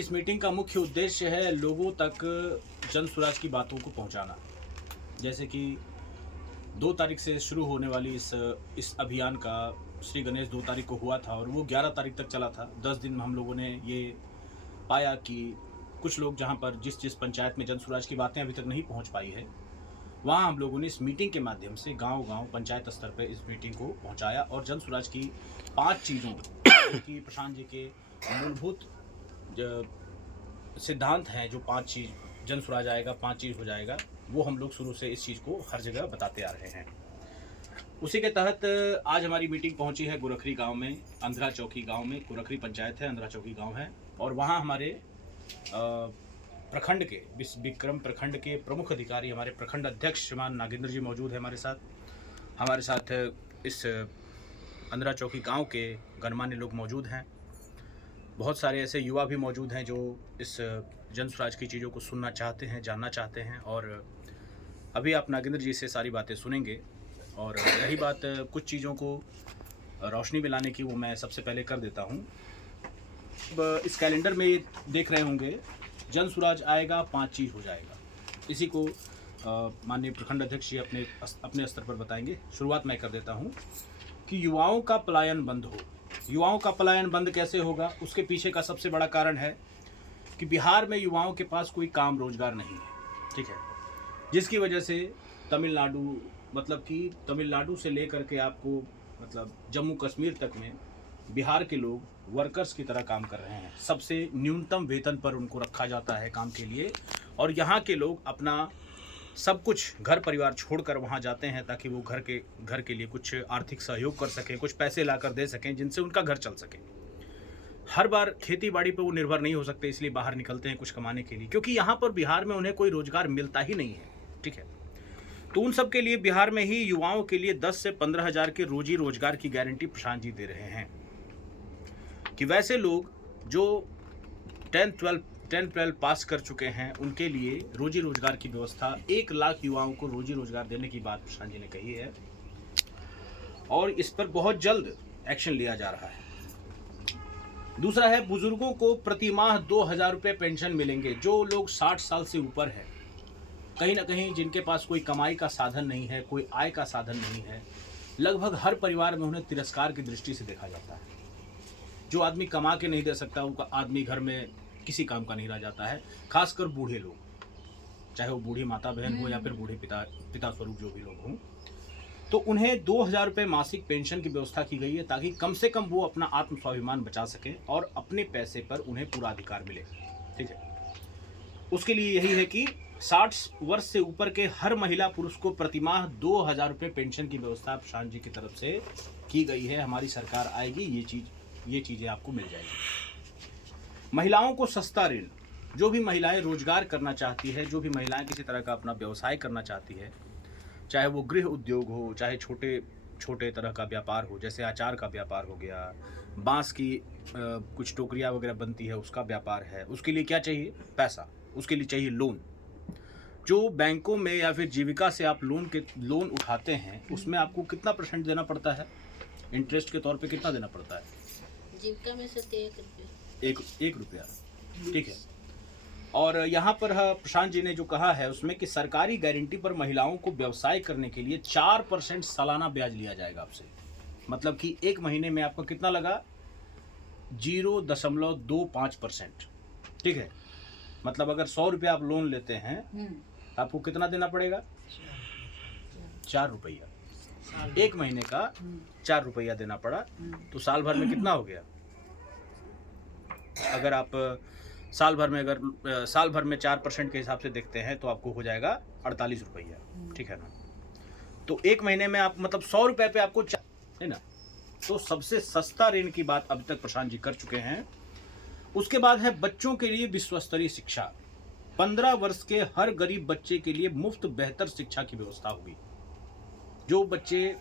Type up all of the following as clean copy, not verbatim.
इस मीटिंग का मुख्य उद्देश्य है लोगों तक जन स्वराज की बातों को पहुंचाना। जैसे कि 2 तारीख से शुरू होने वाली इस अभियान का श्री गणेश 2 तारीख को हुआ था और वो 11 तारीख तक चला था। 10 दिन में हम लोगों ने ये पाया कि कुछ लोग जहाँ पर जिस पंचायत में जन स्वराज की बातें अभी तक नहीं पहुँच पाई है, वहाँ हम लोगों ने इस मीटिंग के माध्यम से गांव-गांव पंचायत स्तर पर इस मीटिंग को पहुँचाया और जन स्वराज की 5 चीज़ों कि प्रशांत जी के मूलभूत सिद्धांत हैं, जो 5 चीज़ जन स्वराज आएगा 5 चीज़ हो जाएगा, वो हम लोग शुरू से इस चीज़ को हर जगह बताते आ रहे हैं। उसी के तहत आज हमारी मीटिंग पहुंची है गोरखरी गांव में, अंधरा चौकी गांव में। गोरखरी पंचायत है, अंधरा चौकी गांव है और वहां हमारे प्रखंड के विक्रम प्रखंड के प्रमुख अधिकारी, हमारे प्रखंड अध्यक्ष श्रीमान नागेंद्र जी मौजूद है हमारे साथ इस अंधरा चौकी गांव के गणमान्य लोग मौजूद हैं। बहुत सारे ऐसे युवा भी मौजूद हैं जो इस जन स्वराज की चीज़ों को सुनना चाहते हैं, जानना चाहते हैं और अभी आप नागेंद्र जी से सारी बातें सुनेंगे। और यही बात कुछ चीज़ों को रोशनी में लाने की, वो मैं सबसे पहले कर देता हूँ। इस कैलेंडर में ये देख रहे होंगे, जन स्वराज आएगा 5 चीज़ हो जाएगा। इसी को माननीय प्रखंड अध्यक्ष जी अपने स्तर पर बताएंगे। शुरुआत मैं कर देता हूँ कि युवाओं का पलायन बंद हो। युवाओं का पलायन बंद कैसे होगा? उसके पीछे का सबसे बड़ा कारण है कि बिहार में युवाओं के पास कोई काम रोजगार नहीं है, ठीक है, जिसकी वजह से तमिलनाडु से लेकर के आपको मतलब जम्मू कश्मीर तक में बिहार के लोग वर्कर्स की तरह काम कर रहे हैं। सबसे न्यूनतम वेतन पर उनको रखा जाता है काम के लिए और यहाँ के लोग अपना सब कुछ घर परिवार छोड़कर वहाँ जाते हैं ताकि वो घर के लिए कुछ आर्थिक सहयोग कर सकें, कुछ पैसे लाकर दे सकें जिनसे उनका घर चल सके। हर बार खेती बाड़ी पर वो निर्भर नहीं हो सकते, इसलिए बाहर निकलते हैं कुछ कमाने के लिए, क्योंकि यहाँ पर बिहार में उन्हें कोई रोजगार मिलता ही नहीं है, ठीक है। तो उन सब के लिए बिहार में ही युवाओं के लिए 10 से 15 हज़ार के रोजी रोजगार की गारंटी प्रशांत जी दे रहे हैं कि वैसे लोग जो 10-12 पास कर चुके हैं उनके लिए रोजी रोजगार की व्यवस्था, 1 लाख युवाओं को रोजी रोजगार देने की बात प्रशांत जी ने कही है और इस पर बहुत जल्द एक्शन लिया जा रहा है। दूसरा है, बुजुर्गों को प्रति माह 2,000 रुपये पेंशन मिलेंगे। जो लोग 60 साल से ऊपर है, कहीं ना कहीं जिनके पास कोई कमाई का साधन नहीं है, कोई आय का साधन नहीं है, लगभग हर परिवार में उन्हें तिरस्कार की दृष्टि से देखा जाता है। जो आदमी कमा के नहीं दे सकता, उनका आदमी घर में किसी काम का नहीं रह जाता है। खासकर बूढ़े लोग, चाहे वो बूढ़ी माता बहन हो या फिर बूढ़े पिता स्वरूप जो भी लोग हों, तो उन्हें 2,000 रुपये मासिक पेंशन की व्यवस्था की गई है ताकि कम से कम वो अपना आत्म स्वाभिमान बचा सकें और अपने पैसे पर उन्हें पूरा अधिकार मिले, ठीक है। उसके लिए यही है कि 60 वर्ष से ऊपर के हर महिला पुरुष को प्रतिमाह 2,000 रुपये पेंशन की व्यवस्था प्रशांत जी की तरफ से की गई है। हमारी सरकार आएगी, ये चीज़ें आपको मिल जाएगी। महिलाओं को सस्ता ऋण, जो भी महिलाएं रोजगार करना चाहती है, जो भी महिलाएं किसी तरह का अपना व्यवसाय करना चाहती है, चाहे वो गृह उद्योग हो, चाहे छोटे तरह का व्यापार हो, जैसे अचार का व्यापार हो गया, बांस की कुछ टोकरियाँ वगैरह बनती है, उसका व्यापार है, उसके लिए क्या चाहिए? पैसा। उसके लिए चाहिए लोन। जो बैंकों में या फिर जीविका से आप लोन उठाते हैं, उसमें आपको कितना % देना पड़ता है? इंटरेस्ट के तौर पे कितना देना पड़ता है? जीविका में से 1 रुपया, 1 रुपया, ठीक है। और यहाँ पर प्रशांत जी ने जो कहा है उसमें कि सरकारी गारंटी पर महिलाओं को व्यवसाय करने के लिए 4% सालाना ब्याज लिया जाएगा आपसे। मतलब कि 1 महीने में आपका कितना लगा? 0.25%, ठीक है। मतलब अगर 100 रुपया आप लोन लेते हैं तो आपको कितना देना पड़ेगा? 4 रुपया। 1 महीने का 4 रुपया देना पड़ा, तो साल भर में कितना हो गया? अगर आप साल भर में 4% के हिसाब से देखते हैं तो आपको हो जाएगा 48 रुपया, ठीक है ना। तो 1 महीने में आप मतलब 100 रुपये पे आपको है ना। तो सबसे सस्ता ऋण की बात अभी तक प्रशांत जी कर चुके हैं। उसके बाद है बच्चों के लिए विश्वस्तरीय शिक्षा। 15 वर्ष के हर गरीब बच्चे के लिए मुफ्त बेहतर शिक्षा की व्यवस्था होगी। जो बच्चे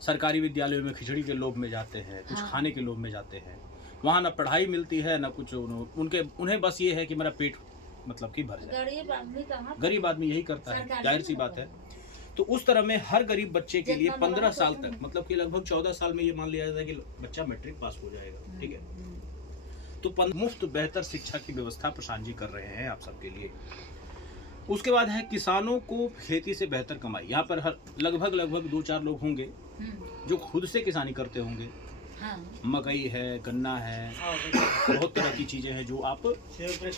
सरकारी विद्यालयों में खिचड़ी के लोभ में जाते हैं, कुछ खाने के लोभ में जाते हैं, वहाँ ना पढ़ाई मिलती है ना कुछ, उन्हें बस ये है कि मेरा पेट मतलब कि भर जाए। गरीब आदमी यही करता है, जाहिर सी बात है। तो उस तरह में हर गरीब बच्चे के लिए 15 साल तक, मतलब कि लगभग 14 साल में ये मान लिया जाता है कि बच्चा मैट्रिक पास हो जाएगा, ठीक है। तो मुफ्त बेहतर शिक्षा की व्यवस्था प्रशांत जी कर रहे हैं आप सबके लिए। उसके बाद है किसानों को खेती से बेहतर कमाई। यहाँ पर लगभग 2-4 लोग होंगे जो खुद से किसानी करते होंगे। हाँ। मकई है, गन्ना है, बहुत तरह की चीजें हैं जो आप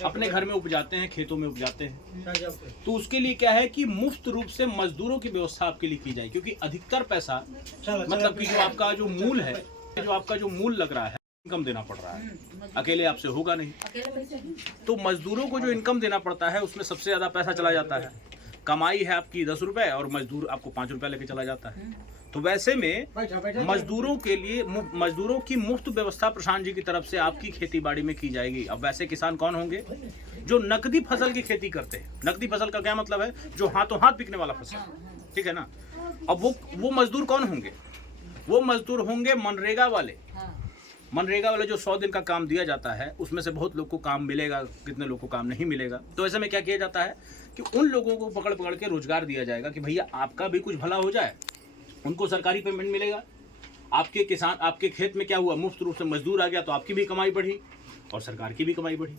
अपने घर में उपजाते हैं, खेतों में उपजाते हैं। तो उसके लिए क्या है कि मुफ्त रूप से मजदूरों की व्यवस्था आपके लिए की जाए, क्योंकि अधिकतर पैसा मतलब कि जो आपका जो मूल है, जो आपका जो मूल लग रहा है, इनकम देना पड़ रहा है, अकेले आपसे होगा नहीं। तो मजदूरों को जो इनकम देना पड़ता है उसमें सबसे ज्यादा पैसा चला जाता है। कमाई है आपकी 10 रुपए और मजदूर आपको 5 रुपए लेके चला जाता है। तो वैसे में मजदूरों के लिए मजदूरों की मुफ्त व्यवस्था प्रशांत जी की तरफ से आपकी खेती बाड़ी में की जाएगी। अब वैसे किसान कौन होंगे? जो नकदी फसल की खेती करते हैं। नकदी फसल का क्या मतलब है? जो हाथों हाथ बिकने वाला फसल, ठीक है ना। अब वो मजदूर कौन होंगे? वो मजदूर होंगे मनरेगा वाले। मनरेगा वाले जो 100 दिन का काम दिया जाता है उसमें से बहुत लोग को काम मिलेगा, कितने लोग को काम नहीं मिलेगा। तो ऐसे में क्या किया जाता है कि उन लोगों को पकड़ पकड़ के रोजगार दिया जाएगा कि भैया आपका भी कुछ भला हो जाए, उनको सरकारी पेमेंट मिलेगा। आपके किसान, आपके खेत में क्या हुआ, मुफ्त रूप से मजदूर आ गया तो आपकी भी कमाई बढ़ी और सरकार की भी कमाई बढ़ी।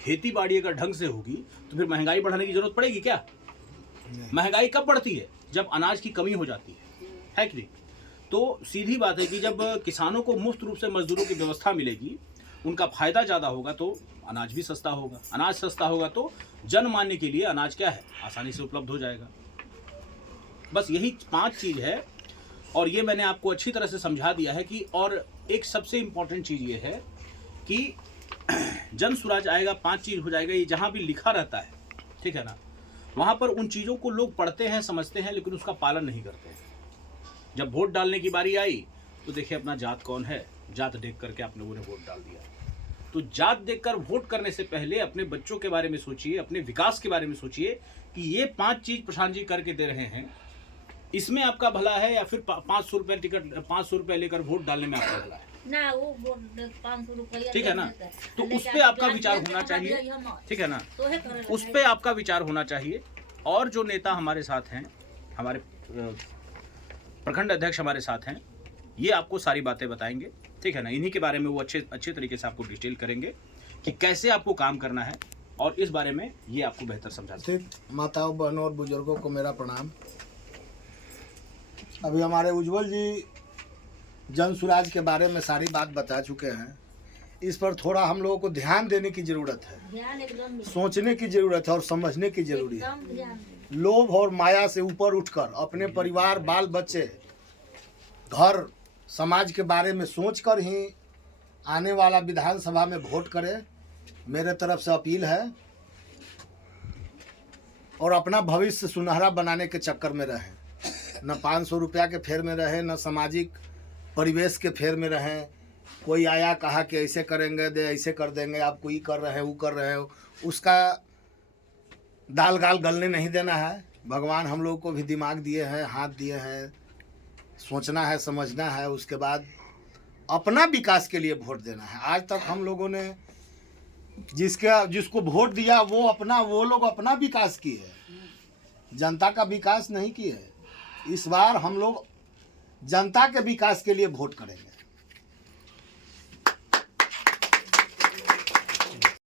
खेती बाड़ी अगर ढंग से होगी तो फिर महंगाई बढ़ाने की जरूरत पड़ेगी क्या? महंगाई कब बढ़ती है? जब अनाज की कमी हो जाती है कि नहीं? तो सीधी बात है कि जब किसानों को मुफ्त रूप से मजदूरों की व्यवस्था मिलेगी, उनका फायदा ज़्यादा होगा तो अनाज भी सस्ता होगा। अनाज सस्ता होगा तो जनमान्य के लिए अनाज क्या है, आसानी से उपलब्ध हो जाएगा। बस यही 5 चीज़ है और ये मैंने आपको अच्छी तरह से समझा दिया है कि, और एक सबसे इम्पॉर्टेंट चीज़ ये है कि जन स्वराज आएगा 5 चीज़ हो जाएगा। ये जहाँ भी लिखा रहता है, ठीक है ना, वहाँ पर उन चीज़ों को लोग पढ़ते हैं, समझते हैं, लेकिन उसका पालन नहीं करते हैं। जब वोट डालने की बारी आई तो देखिए अपना जात कौन है, जात देख करके आप लोगों ने वोट डाल दिया। तो जात देखकर वोट करने से पहले अपने बच्चों के बारे में सोचिए, अपने विकास के बारे में सोचिए कि ये 5 चीज़ प्रशांत जी करके दे रहे हैं, इसमें आपका भला है या फिर 500 रुपये टिकट, 500 रुपये लेकर वोट डालने में आपका भला है ना। वो 500 रुपया, ठीक है ना। तो उस पर आपका विचार होना चाहिए, ठीक है ना, उस पर आपका विचार होना चाहिए। और जो नेता हमारे साथ हैं, हमारे प्रखंड अध्यक्ष हमारे साथ हैं, ये आपको सारी बातें बताएंगे, ठीक है ना। इन्हीं के बारे में वो अच्छे तरीके से आपको डिटेल करेंगे कि कैसे आपको काम करना है, और इस बारे में ये आपको बेहतर समझा सकते। माताओं, बहनों और बुजुर्गों को मेरा प्रणाम। अभी हमारे उज्जवल जी जन स्वराज के बारे में सारी बात बता चुके हैं। इस पर थोड़ा हम लोगों को ध्यान देने की ज़रूरत है, सोचने की ज़रूरत है और समझने की ज़रूरी है। लोभ और माया से ऊपर उठकर अपने परिवार, बाल बच्चे, घर, समाज के बारे में सोचकर ही आने वाला विधानसभा में वोट करें, मेरे तरफ से अपील है। और अपना भविष्य सुनहरा बनाने के चक्कर में रहें, न 500 रुपया के फेर में रहें, न सामाजिक परिवेश के फेर में रहें। कोई आया कहा कि ऐसे करेंगे, दे ऐसे कर देंगे, आप कोई कर रहे हैं, वो कर रहे हो, उसका दाल गाल गलने नहीं देना है। भगवान हम लोग को भी दिमाग दिए हैं, हाथ दिए हैं, सोचना है, समझना है, उसके बाद अपना विकास के लिए वोट देना है। आज तक हम लोगों ने जिसको वोट दिया वो लोग अपना विकास किए, जनता का विकास नहीं किए। इस बार हम लोग जनता के विकास के लिए वोट करेंगे।